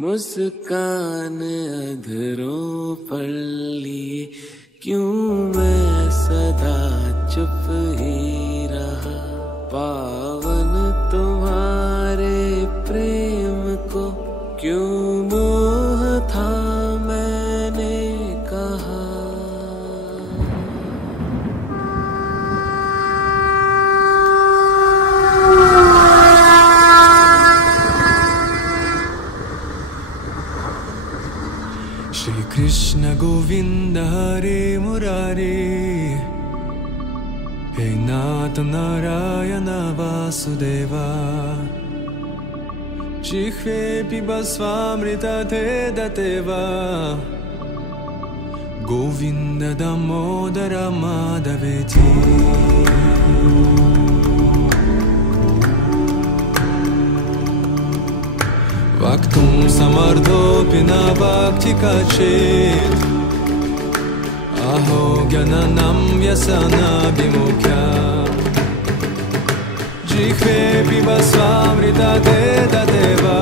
मुस्कान अधरों पर लिए क्यों मैं सदा चुप ही रहा। पावन तुम्हारे प्रेम को क्यों मोह था मैंने कहा। श्री कृष्ण गोविंद हरे मुरारे, हे नाथ नारायण वासुदेवा। जिह्वे पिब स्वामृतते दतेवा, गोविंद दामोदर माधवेति। वक्तुं समर्थोऽपि न वाक्चिका चेत्, अहो ज्ञानं व्यसनाभिमुख्या। जिह्वे पिब स्वामृतते तदेवा,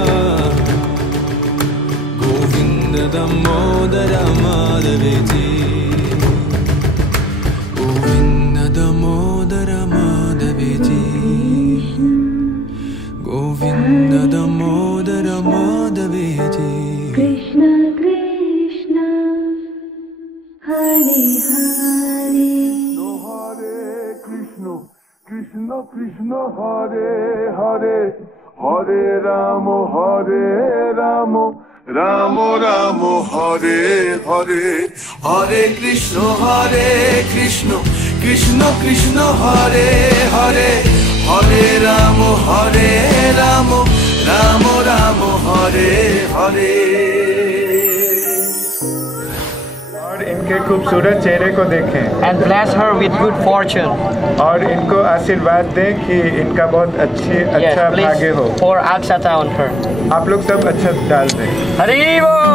गोविन्द दामोदर माधवेति। गोविन्द दामोदर माधवेति, गोविन्द दामोदर माधवेति। कृष्ण कृष्ण हरे हरे, हरे कृष्ण कृष्ण कृष्ण हरे हरे, हरे राम राम राम हरे हरे। हरे कृष्ण कृष्ण कृष्ण हरे हरे, हरे राम राम राम हरे हरे। और इनके खूबसूरत चेहरे को देखें and bless her with good fortune. और इनको आशीर्वाद दें कि इनका बहुत अच्छा भाग्य हो। Pour Akshata on her. आप लोग सब अच्छा डाल दें। हरि बोल।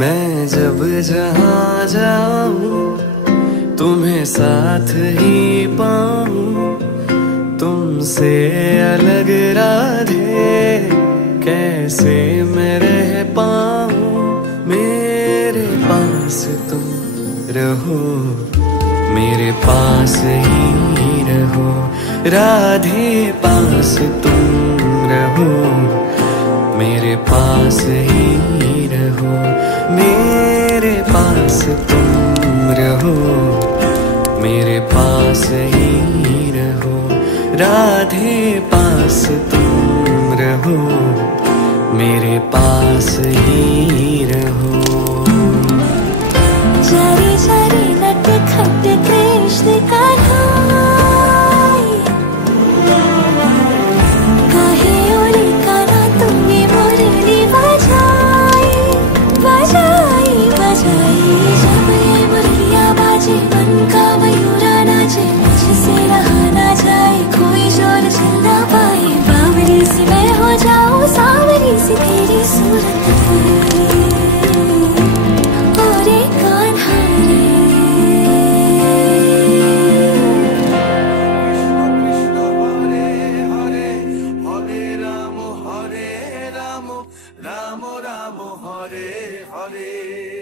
मैं जब जहाँ जाऊँ तुम्हें साथ ही पाऊँ, तुमसे अलग राधे कैसे मैं रह पाऊँ। मेरे पास तुम रहो, मेरे पास ही रहो, राधे पास तुम रहो, मेरे पास ही रहो, मेरे पास तुम रहो, मेरे पास ही रहो, राधे पास तुम रहो, मेरे पास ही रहो। जारी जारी नट खट कृष्ण कान्हा, काहे ओरी कान्हा तुमने मुरली बजाई बजाई बजाई। जब ये मुरलियाँ बाजे मन का मयूरा नाचे, मुझसे रहा ना जाए कोई जोर चल ना पाए। बावली सी मैं हो जाऊँ सांवरी सी तेरी सूरत पे, ओरे कान्हा रे। राम राम हरे हरे।